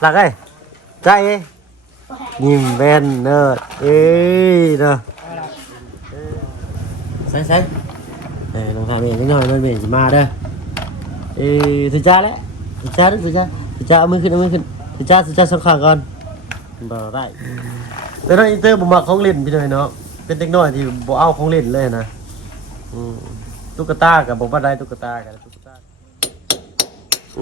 หลักไอ้ใจยิ้มแว่นเนอะเอ้ยเนอะใส่ลองทำเองนิดหน่อยมันเป็นจะมาเด้อสุจ้าแล้วสุจ้าด้วยสุจ้าเอามือขึ้นสุจ้าสองข้างก่อนบ่ได้แต่น้องอินเตอร์ผมมาของเล่นพี่หน่อยเนาะเป็นเด็กน้อยที่บ่เอาของเล่นเลยนะตุ๊กตากับบอกว่าได้ตุ๊กตาเ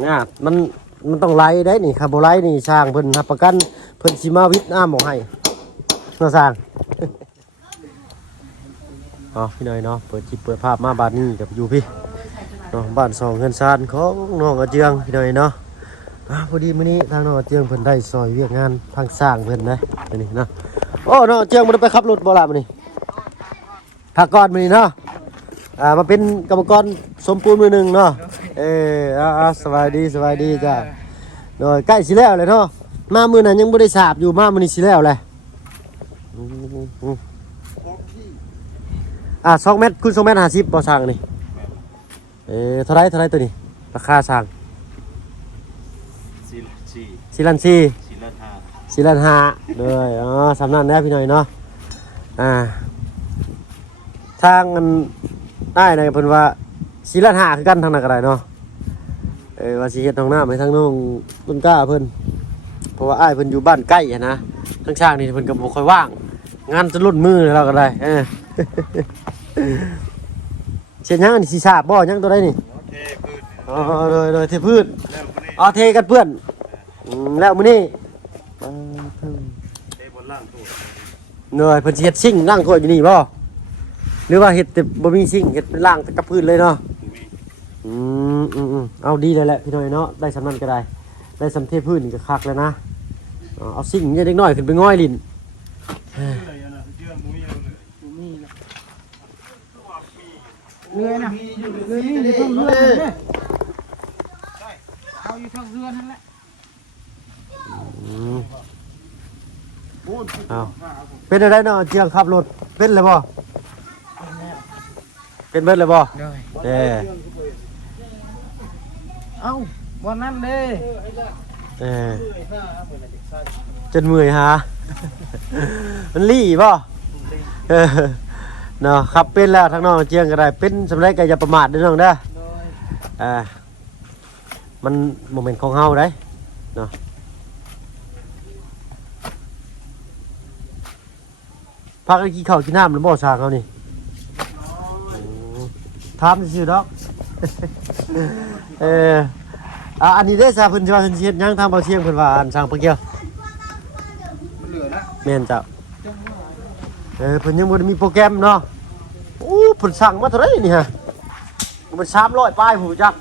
นี่ยมันต้องไล่ได้นี่ครับบ่ไล่นี่สร้างเพิ่นรับประกันเพิ่นสิมาวิทย์น้ำบ่ให้เนาะสร้างอ๋อพี่หน่อยเนาะเปิดภาพมาบ้านนี้กับอยู่พี่เนาะบ้านสองเฮือนซานของน้องอาเจียงพี่หน่อยเนาะพอดีมื้อนี้ทางน้องอาเจียงเพิ่นได้ซอยเวียกงานทางสร้างเพิ่นนะนี่เนาะโอ้น้องอาเจียงบ่ได้ไปขับรถบ่ล่ะมื้อนี้พักก่อนมื้อนี้เนาะมาเป็นกรรมกรสมปูนมือหนึ่งเนาะสบายดีจ้ะโดยใกล้สิแล้วเลยเนาะมามือนั้นยังบ่ได้สาบอยู่มามื้อนี้สิแล้วเลย2 เมตรคูณ2 เมตร50บ่สั่งนี่เท่าไรตัวนี้ราคาสั่ง4 ล้าน4เลยสำนักแน่พี่หน่อยเนาะทางมันได้ในเพิ่นว่า4 ล้าน 5คือกันทางนั้นก็ได้เนาะว่าสิเฮ็ดห้องน้ำให้ทางน้องต้นกล้าเพิ่นเพราะว่าอ้ายเพิ่นอยู่บ้านใกล้นะทางช่างนี่เพิ่นก็บ่ค่อยว่างงานจะล้นมือเราก็ได้เช่นยังนี่สิสาบบ่ยังตัวใดนี่โดยเทพืชเทกันเพื่อนแล้วมื้อนี้เทบนล่างถ้วยเนยเพิ่นสิเฮ็ดซิ่งล่างถ้วยอยู่นี่บ่หรือว่าเห็ดแต่บ่มีสิ่งเห็ดเป็นล่างแต่กับพื้นเลยเนาะเอาดีเลยแหละพี่น้อยเนาะได้สำนันก็ได้สำเทพื้นก็คักแล้วนะเอาสิ่งเล็กน้อยขึ้นไปง่อยลิ้นเรือนะเรือนี่ต้องเรือเลยเอาอยู่ทางเรือนั่นแหละเป็นอะไรเนาะเจียงขับรถเป็นเลยบ่เป็นเบิดเลยบ่เอาวันนั้นเด้จนมือฮะมันลี่บ่เนาะขับเป็นแล้วทั้งน้องเจียงก็ได้เป็นสำเร็จก็อย่าประมาทด้วยน้องเด้อมันโมเมนต์ของเฮาได้เนาะพักกินข้าวกินน้ำหรือบ่สร้างเฮานี่ถามซื่อดอกอันนี้ได้ซาเพิ่นว่าเพิ่นสิเฮ็ดหยังทางเบาเชียงเพิ่นว่าอันสร้างเพิ่นเกี่ยวเหลือละแม่นจ้ะเพิ่นยังบ่ได้มีโปรแกรมเนาะโอ้เพิ่นสั่งมาเท่าไหร่นี่ฮะมัน300ป้ายผู้จัก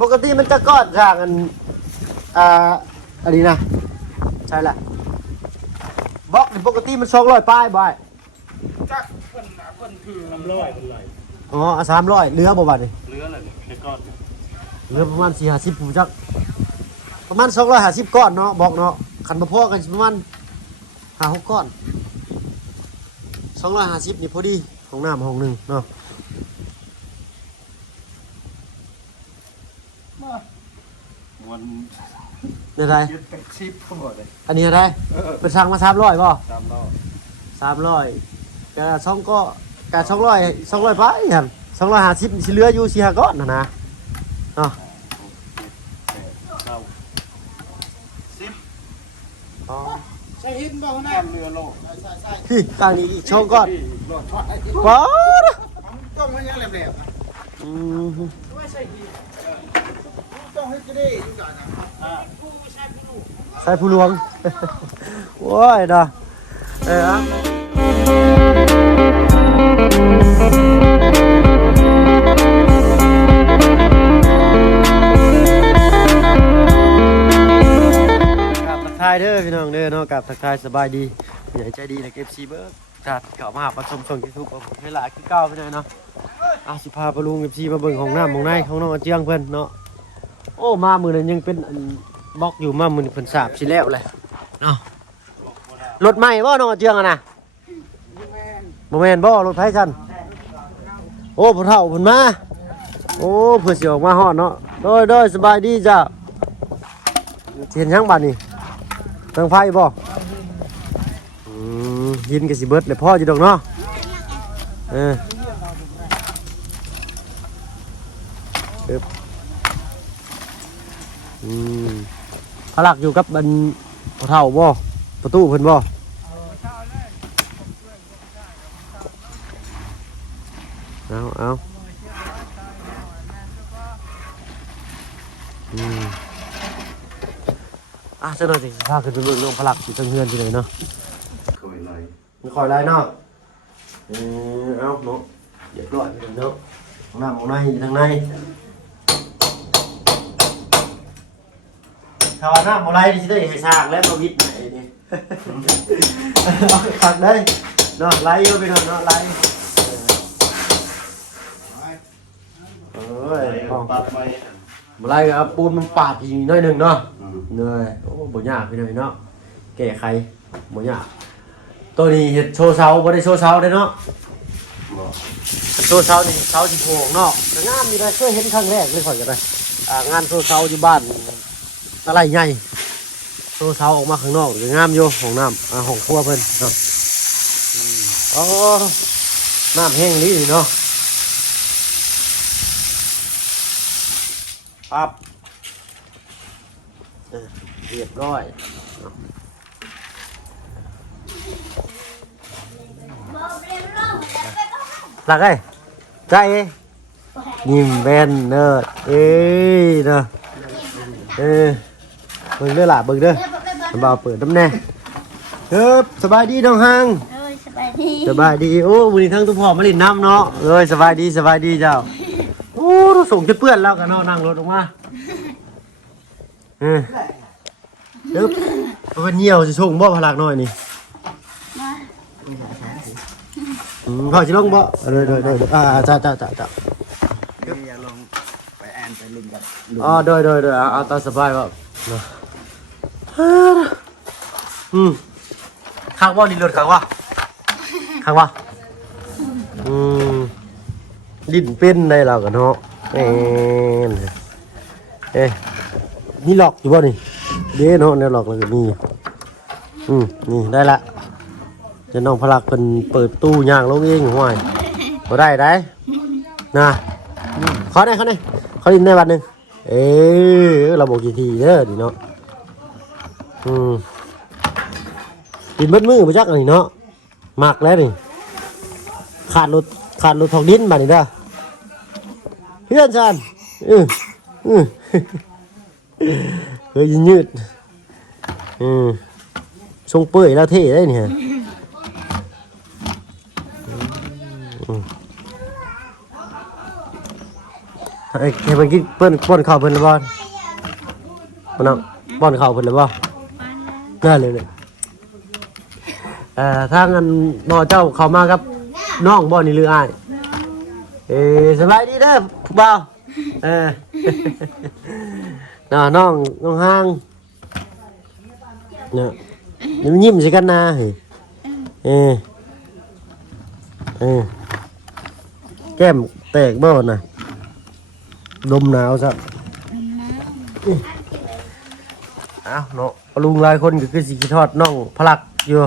ปกติมันจะก้อนสร้างอันนี้นะใช่แหละบล็อกนี่ปกติมัน200ป้ายบ่จักเพิ่นคือ300เพิ่นเลย300เหลือบ่บัดนี่เหลือเลยแค่ก้อนเหลือประมาณ4-50ผู้จักประมาณ250ก้อนเนาะบอกเนาะคันบ่พอกันประมาณ5-6ก้อน250นี่พอดีของน้ำห้องนึงเนาะวันนี่ได10ทั้งหมดเลยอันนี้อะไรเป็นสั่งมา300บ่300ก็2ก็ก็200ไปหั่น250สิเหลืออยู่4-5ก้อนนะเนาะใช่หินบ่นะเรือโลกใช่พี่ตั้งนี้อีก2ก้อนป๊อดต้องมันยังแหลมๆไม่ใช่หินต้องให้ได้อยู่ก่อนนะใส่ผู้หลวงโอ้ยเนาะทักทายเด้อพี่น้องเด้อเนาะกับทักทายสบายดีใหญ่ใจดีและFCเบิร์ดจัดเข้ามาหาชมช่อง YouTube ของผมให้หลายคือเก่าพี่น้องเนาะสิพาไปลุง FC มาเบิ่งของน้ำของในของน้องอาเจียงเพิ่นเนาะโอ้มามื้อนั้นยังเป็นบล็อกอยู่มามื้อนี้เพิ่นสาบสิแล้วแหละเนาะรถใหม่บ่น้องอาเจียงอ่ะนะบ่แม่นบ่รถไผซั่นโอ้ผู้เฒ่าเพิ่นมาโอ้เพิ่นสิออกมาฮอดเนาะโดยสบายดีจ้ะ เห็นยังบ้านนี่ทางไฟบ่ยินกับสิเบิดเลยพ่อจะดอกเนาะพลักอยู่กับบันเท่าบ่ประตูเพิ่นบ่เอาเจ้าหน้าที่พาขึ้นไปเบิ่งน้องพลักอยู่ทางเฮือนที่ไหนเนาะมันคอยไล่เนาะเอาเนาะเรียบร้อยไปเนาะของน้ำของในอยู่ทางในถ้าว่าน้ำของไรนี่สิได้ให้สร้างแล้วมาวิทย์ไหนนี่ขัดได้เนาะไล่ก็ไปเนาะไล่ปัดไปมาไล่กับปูนมันปาดอีกน้อยหนึ่งเนาะเหนื่อยโอ้บ่ยากไปหน่อยเนาะแก้ไขบ่ยากตัวนี้เห็ดโชว์เสาบ่ได้โชว์เสาได้เนาะโชว์เสานี่เสาสิโผล่นอกแต่งานนี่ได้เคยเห็นครั้งแรกเลยข่อยก็ได้งานโชว์เสาอยู่บ้านอะไรใหญ่โชว์เสาออกมาข้างนอกก็งามอยู่ห้องน้ำห้องครัวเพิ่นเนาะอ๋อน้ำแห้งนี่เนาะปั๊บเรียบร้อยหลักไอ้ใจยิ้มแบนเนอะเอ้ยเนอะเบิ่งเด้อล่ะเบิ่งเด้อบ่าวเปิดน้ำแน่สบายดีน้องฮังสบายดีโอ้วันนี้ทั้งตุ้มหอมมาลินน้ำเนาะสบายดีเจ้าโอ้เราส่งจะเปื้อนแล้วกันเนาะนั่งรถออกมามันเหี่ยวจะส่งบ่พลักหน่อยนี่พอจะลงบ่เลยจ้าอย่าลงไปแอนไปลิงกับโดยเอาตามสบายบ่ข้างบ่ลิ้นรถข้างบ่ลิ้นเป็นได้แล้วกันเนาะนี่หลอกอยู่บ่นี่เด้เนาะเนี่ยหลอกแล้วก็มีนี่ได้ละจะน้องพลักเป็นเปิดตู้ย่างลงเองห่วยบ่ได้นะเขาดินได้วันหนึ่งเราบอกกี่ทีเด้อดิเนาะดินเบิดมือไปจักอะไรเนาะหมักแล้วนี่ขาดรถทองดินมานี่เด้อเพื่อนฉันยืดทรงเปื่อยแล้วเท่ได้เนี่ยให้มันกินป้อนข้าวเพิ่นหรือเปล่ามันเอาป้อนข้าวเพิ่นหรือเปล่าน่าเลยทางอันบ่อเจ้าเข้ามาครับน้องบ่อนี่หรืออ้ายสบายดีเด้อผู้บ่าวน้องห้างเนี่ยยิ้มสิกันนะแก้มแตกบ่น่ะลมหนาวซะเนาะลุงหลายคนก็คือสิคิดทอดน้องพลักอยู่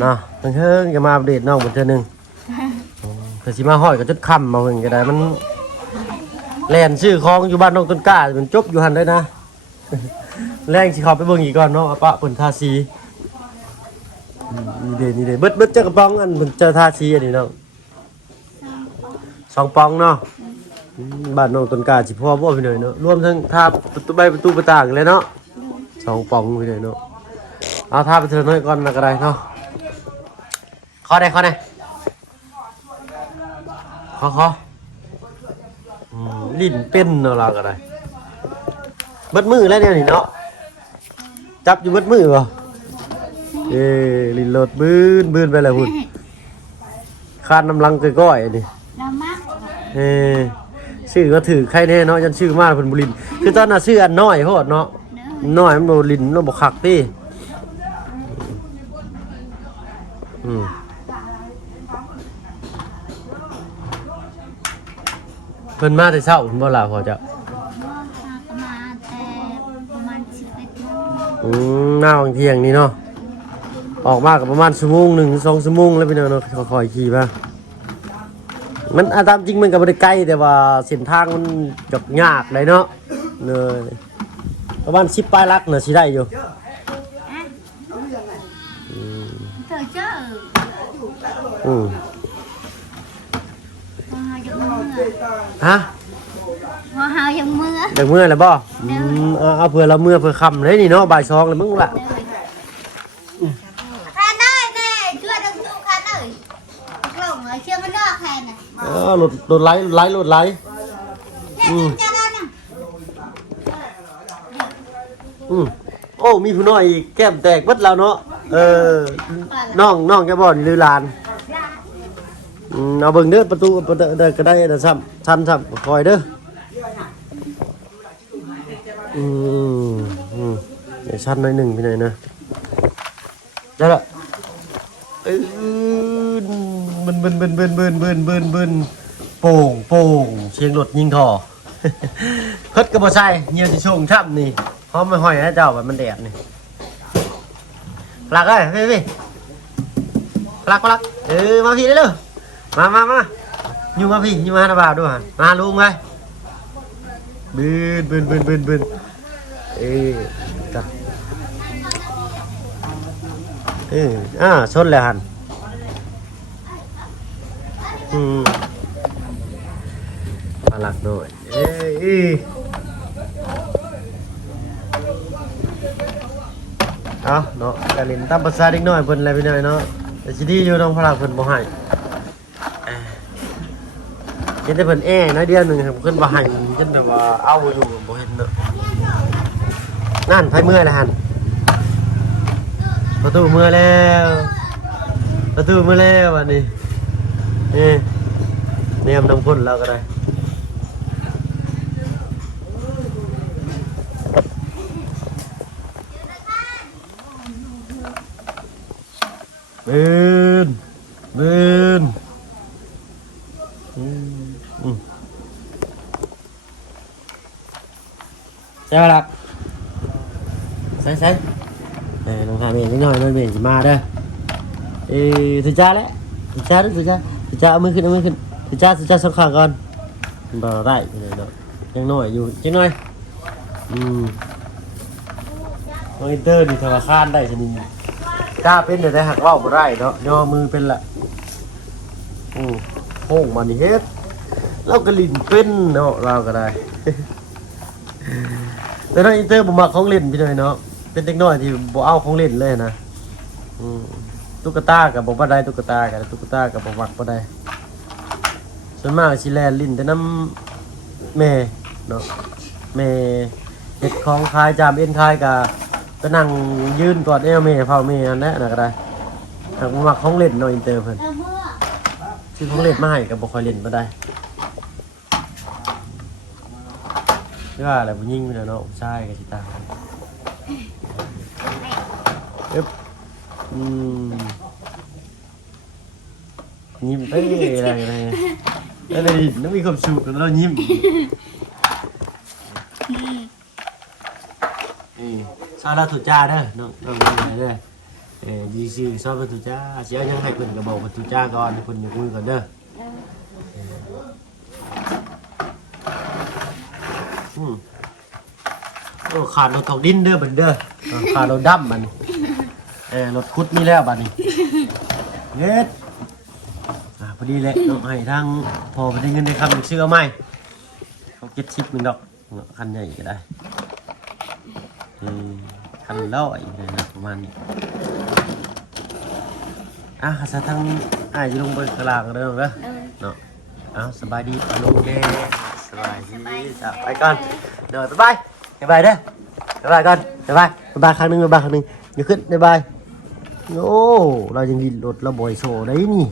เนาะเพิ่งจะมาอัปเดตน้องเหมือนเทื่อนึงแต่สิมาห้อยก็จดค่ำมาเพิ่นก็ได้มันแล่นชื่อคลองอยู่บ้านน้องต้นกล้ามันจบอยู่หั่นได้นะแรงสิเข้าไปเบิ่งอีกก่อนเนาะปะเพิ่นทาสีนี่เด้เบิดจักกระป๋องอันเพิ่นจะทาสีอันนี้เนาะ2ป๋องเนาะบ้านน้องต้นกล้าสิพ่อบ่พี่น้อยเนาะรวมทั้งทาประตูประต่างเลยเนาะ2ป๋องพี่น้อยเนาะเอาทาไปเถอะน้อยก่อนนะก็ได้เนาะขอลิ้นเป็นเนาะเราก็ได้เบิดมือแล้วเนี่ยนี่เนาะจับอยู่เบิดมือบ่ลิ้นรถบื้นไปแล้วพุ่นคาดน้ำลังก้อยๆนี่ชื่อก็ถือใครแน่เนาะยันชื่อมากเพิ่นบ่ลิ้นคือตอนน่ะชื่ออันน้อยโพดเนาะน้อยมันบ่ลิ้นมันบ่คักติเพิ่นมาแต่เช้าเพิ่นบ่ล่ะพ่อจ้ะมาแต่ประมาณ10 นา หน้าบางเที่ยงนี่เนาะออกมากับประมาณ1 2 ชั่วโมงแล้วพี่น้องเนาะค่อยๆขี่มามันตามจริงมันก็บ่ได้ไกลแต่ว่าเส้นทางมันจบยากเลยเนาะเลยประมาณ10 ปลายลักน่ะสิได้อยู่ เธอเจ้า อืม ว่าหาจากเมื่อ ฮะ ว่าหาจากเมื่อ เด็กเมื่อแล้วบ่เอาเผื่อเราเมื่อเผื่อค่ำเลยนี่เนาะบ่าย2แล้วมึงละ แค่ได้แน่ช่วยดังสู้แค่ได้กล่องเชื่อมันนอกแค่น่ะ รถไหลรถไหล จะได้น่ะ โอ้มีผู้น้อยอีกแก้มแตกเบิดแล้วเนาะน้องแกบ่นี่หรือหลานเอาเบิ่งเด้อประตูเด้อก็ได้เด้อซ้ำชั้นซ้ำคอยเด้อเดี๋ยวชั้นหน่อยหนึ่งพี่หน่อยนะได้ละบึนโป่งเชียงรถยิงท่อ เฮ็ดก็บ่ใช่เหี่ยวสิชงช้ำนี่หอมไม่ห้อยให้เจ้าแบบมันแดดนี่พลักเอ้ยพี่พลักมาพี่เร็วมาอยู่มาพี่อยู่มาหน้าบ่าวด้วยมาลุงไปบึนจ้ะชนแล้วหันพลักด้วยเอาเนาะกะลินตามภาษาเด็กน้อยเพิ่นอะไรไปหน่อยเนาะแต่สิดีอยู่น้องพลักเพิ่นบ่ให้เห็นแต่เพิ่นน้อยเดียวหนึงครับเพิ่นบ่ให้จนแบบว่าเอาอยู่บ่เห็นเนาะนั่นไผเมื่อยแล้วหั่นประตูเมื่อยแล้วอันนี้แนมน้ำพ่นเราก็ได้บืนใช่ไหมล่ะใส่ลองทำเองนิดหน่อยมันเบี่ยงมาเด้อสุจ้าแล้วสุจ้าเอามือขึ้นสุจ้าสองข้างก่อนบ่ได้เนาะยังน้อยอยู่จังน้อยน้องอินเตอร์นี่ธนาคารได้ชนิดกล้าเป็นแต่หักเว้าบ่ได้เนาะย่อมือเป็นละโค้งมานี่เฮ็ดเราก็ลิ้นเป็นเนาะเราก็ได้ แต่น้องอินเตอร์บ่มักของเล่นพี่น้อยเนาะเป็นเด็กน้อยที่บ่เอาของเล่นเลยนะตุ๊กตากับบ่ได้ตุ๊กตากับบ่มักบ่ได้ส่วนมากสิแลนลิ้นแต่น้ำแม่เนาะแม่เฮ็ดของคายจามเอ็นคายก็ไปนั่งยืนกอดเอวแม่เฝ้าแม่อันนั้นน่ะก็ได้หากบ่มักของเล่นเนาะอินเตอร์เพิ่นซื้อของเล่นมาให้ก็บ่ค่อยเล่นบ่ได้ว่าอะไรผู้หญิงพี่น้องเนาะผู้ชายก็สิต่างกันยิ้มอะไรน้องมีความสุขแล้วยิ้มซาลาตุจ้าเด้อน้องเด้อดีซีซาลาตุจ้าเสียยังให้เพิ่นก็บอกว่าตุจ้าก่อนเพิ่นยกมือก่อนเด้อโอ้ขาดรถตกดินเด้อบัดเด้อขาดรถดำมันรถคุดมีแล้วบัดนี้เฮ็ดพอดีแหละน้องให้ทางพอไปได้เงินได้คำซื้อเอาใหม่เขา70 มันดอกคันใหญ่ก็ได้คัน100นะประมาณนี้ซะทั้งจะลงไปกลางเด้อเนาะสบายดีลงแกสบายดีไปก่อนเดี๋ยวบ๊ายบายเด้อบ๊ายบายก่อนบ๊ายบายครั้งนึงอย่าขึ้นบ๊ายบายโอ้เรายังดินรถเราบ่อยโซ่ได้นี่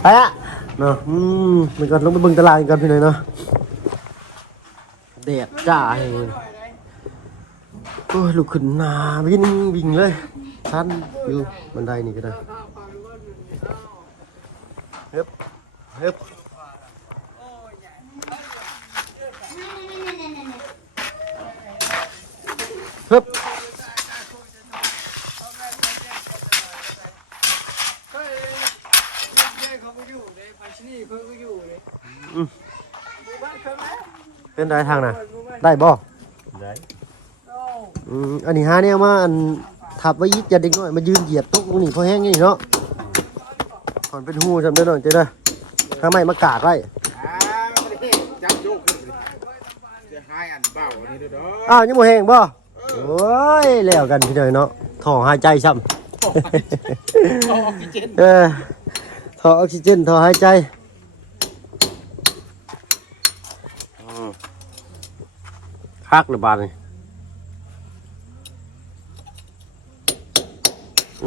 ไปละเนาะมันก่อนลงไปเบิ่งตลาดกันพี่หน่อยเนาะแดดจ้าเองโอ้ยลุกขึ้นหนาวิ่งเลยทันอยู่บันไดนี่ก็ได้เฮ้บ ฮึบ เขาไปอยู่ในภาชนีเขาไปอยู่ใน เป็นได้ทางน่ะได้บ่ ได้ อันนี้หาเนี่ยมาอันทับไว้ยิกอย่าเด็กน้อยมายืนเหยียบตุ๊กนี่พอแห้งนี่เนาะก่อนเป็นหูจำได้หน่อยเจ้าเด้อถ้าไม่มากาดไว้ จับโยกขึ้นเดี๋ยวให้อันเบาอันนี้ด้วยเด้อ อ้าวยังบ่แห้งบ่โอ้ยแล้วกันพี่น้อยเนาะท่อหายใจซ้ำ เอาออกซิเจน ท่อออกซิเจนท่อหายใจคักหรือบาดนี่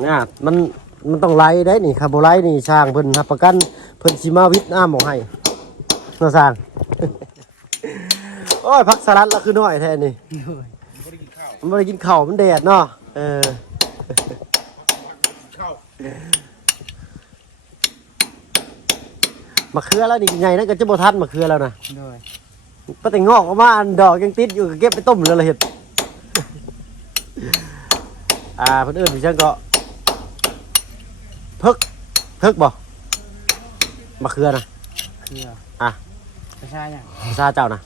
เนี่ยมันต้องไล่ได้นี่ครับบ่ไล่นี่สร้างเพิ่นรับประกันเพิ่นสิมาวิทย์น้ำออกให้น่าสร้าง โอ้ยผักสลัดละคือน้อยแท้นี่ ไม่ได้กินข้าว มันบ่ได้กินข้าวมันแดดเนาะข้าว มะเขือแล้วนี่ไงนั่นก็จะบ่ทันมะเขือแล้วนะ โดย ก็แต่งอกออกมาอันดอกยังติดอยู่ก็เก็บไปต้มแล้วละเห็ด เพิ่นเอิ้นพี่ช่างก็เพิกบ่มะเขือนะ คือ อ่ะ ประชาอย่าง ภาษาเจ้านะ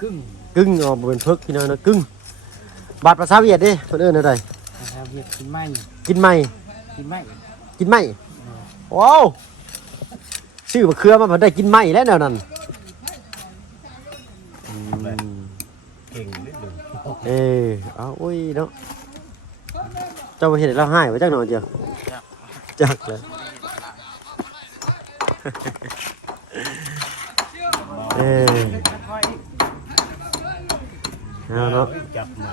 กึ่ง กึ่งอ๋อบ่เป็นเพิกพี่น้อยนะกึ่งบาดภาษาเวียดเด้เพิ่นเอิ้นอะไร ประชาเวียดกินไม่ กินไหม กินไม่ กินไหมว้าวชื่อมะเขือมาเพิ่นได้กินไหมแล้วแนวนั้น เก่งนิดหนึ่ง เอาโอ้ยเนาะเจ้าไปเห็นเราให้ไว้จักหน่อยเดียวจักเลยเอาเนาะ จับมา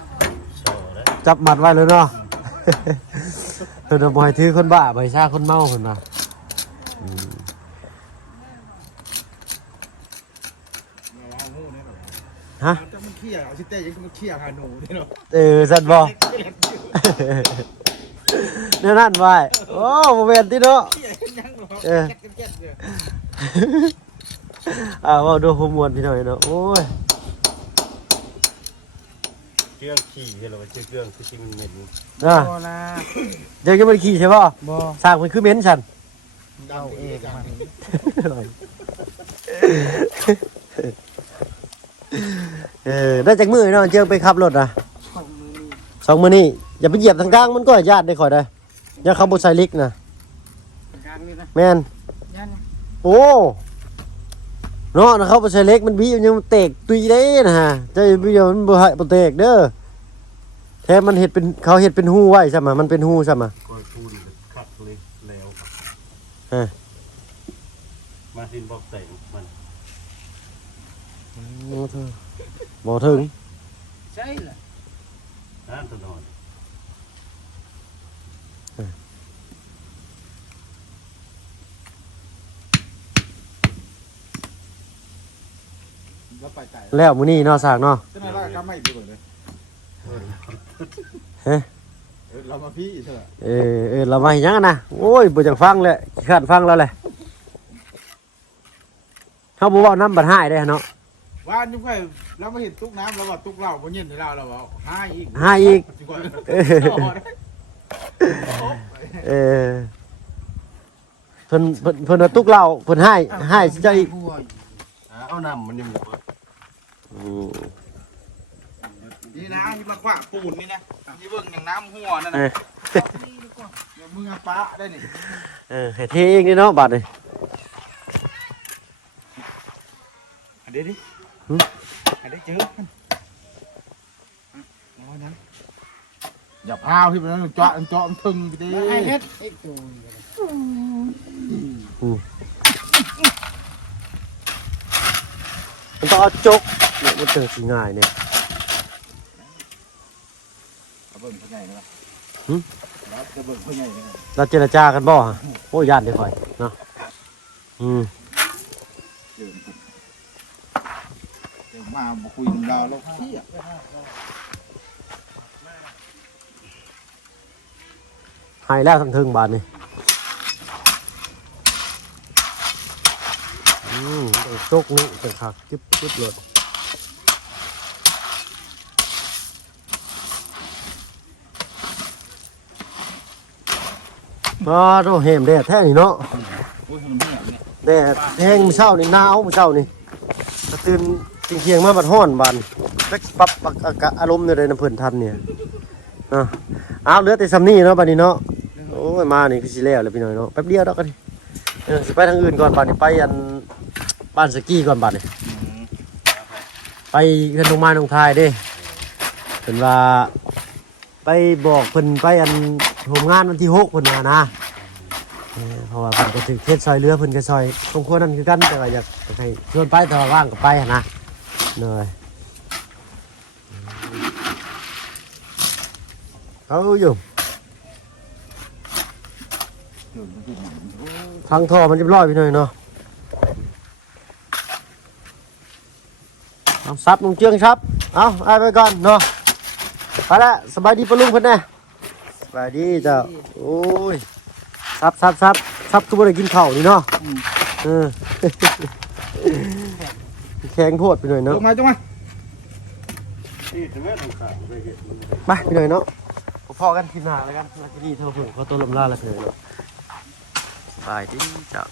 โซ่แล้ว จับหมัดไว้เลยเนาะ เพิ่นเอาบ่ให้ถือคนบ้าบ่ให้ชาคนเมาเพิ่นน่ะ ฮะ จะมันเขี้ยเอาชิเต้ยังมันเขี้ยหาหนูนี่เนาะ สั่นบ่ เนี่ยนั่นไว้โอ้บ่แม่นติเนาะ เขี้ยยังหรอแก๊ดเลย ว่าดูโฮมวนพี่หน่อยเนาะโอ้ย เครื่องขี่ให้เราไปซื้อเครื่องที่มันเหม็น นะ โบนะ เดี๋ยวจะมันขี่ใช่ป่ะ โบ สร้างมันคือเม้นฉัน เดาเองมัน ได้จากมือเนาะเจอไปขับรถอ่ะ2 มื้อนี่อย่าไปเหยียบทางกลางมันก็ญาติได้ข่อยได้อย่าขับบ่ใส่ลิกนะ กลางนี่นะ แม่น ยัน โอ้เนาะนะเขาบ่ใส่เล็กมันบียังเตกตุยได้นะฮะใจบีมันบ่ให้บ่เตกเด้อแท้มันเฮ็ดเป็นเขาเฮ็ดเป็นหูไว้ซะมามันเป็นหูซะมา ก็พูดขัดเลยแล้วครับ เออ มาสินบอกใส่มัน บ่ถึง ใช่เหรอ นั่นตลอด แล้วไปไก่ แล้วมื้อนี้เนาะสร้างเนาะ เจ้าหน้าที่ก็ไม่ดูเลย เฮ้ เรามาพี่เถอะ เรามาเฮ็ดหยังกันนะโอ้ยบ่จักฟังเลยขี้คร้านฟังแล้วแหละเฮาบ่เว้านำบัดหายได้เนาะ ว่านุ่มไก่เราไม่เห็นตุ๊กน้ำเราว่าตุ๊กเหล้าบ่เย็นให้เราว่าให้อีก หายอีกเพิ่นว่าตุกเหล้าเพิ่นให้เจ้าอีก เอาน้ำมันยังเปิด นี่นะที่มาขวางปูนนี่นะที่เบิ่งอย่างน้ำหัวนั่นนะเดี๋ยวมึงเอาปะได้นี่ ให้เทเองนี่เนาะบัดนี่ อันเดี๋ยวดิอันเดี๋ยวเจอกันน้อยนะอย่าพาวที่มันเจาะมันทึงไปดิไอ้เฮ็ดไอ้ตัว มันต้องเอาจกเนี่ยมันเจอสิง่ายเนี่ย เบิ่งเขาใหญ่ไหมล่ะ หึ แล้วจะเบิ่งเขาใหญ่ไหม เราเจรจากันบ่ฮะโอ้ยย่านเดี๋ยวค่อยเนาะเดี๋ยวมาบ่คุยกับเราแล้วเที่ย ให้แล้วทั้งถึงบาทนี่ต้องจกนี่ต้องขักจึ๊บเลย อ๋อโตแหมแดดแท้นี่เนาะ โอ้ยขนมเหี้ยเนี่ย แดดแห้งมื้อเช้านี่หนาวมื้อเช้านี่ก็ตื่นเที่ยงๆมาบัดร้อนบานจักปรับอารมณ์ได้เลยน้ำเพิ่นทันเนี่ยเนาะอ้าวเหลือแต่ซำนี้เนาะบัดนี้เนาะโอ้ยมานี่คือสิแล้วพี่น้อยเนาะแป๊บเดียวดอกกันสิไปทางอื่นก่อนบัดนี้ไปอันบ้านสกีก่อนบัดนี้ไปเพิ่นลงมาลงทายเด้เพิ่นว่าไปบอกเพิ่นไปอันโรงงานวันที่6เพิ่นว่านะเพราะว่าเพิ่นก็ถึงเทศซอยเรือเพิ่นก็ซอยสมควรนั่นคือกันแต่ว่าอยากให้ชวนไปแต่ว่าว่างก็ไปหั่นนะเลยเอาอยู่ฟังท่อมันเรียบร้อยไปหน่อยเนาะเอาซับลงเจืองครับเอาไปก่อนเนาะไปละสบายดีปะลุงเพิ่นแน่สบายดีเจ้าโอ้ยซับคือบ่ได้กินข้าวนี่เนาะแข็งโพดไปหน่อยเนาะ ลงมาจังมา ที่ถึงแม้ต้องขาดไปเห็นมัน ไปไปหน่อยเนาะพอกันกินหนาแล้วกันนักดีเท่าผมขอตัวลมล่าแล้วเถอะเนาะสบายดีเจ้า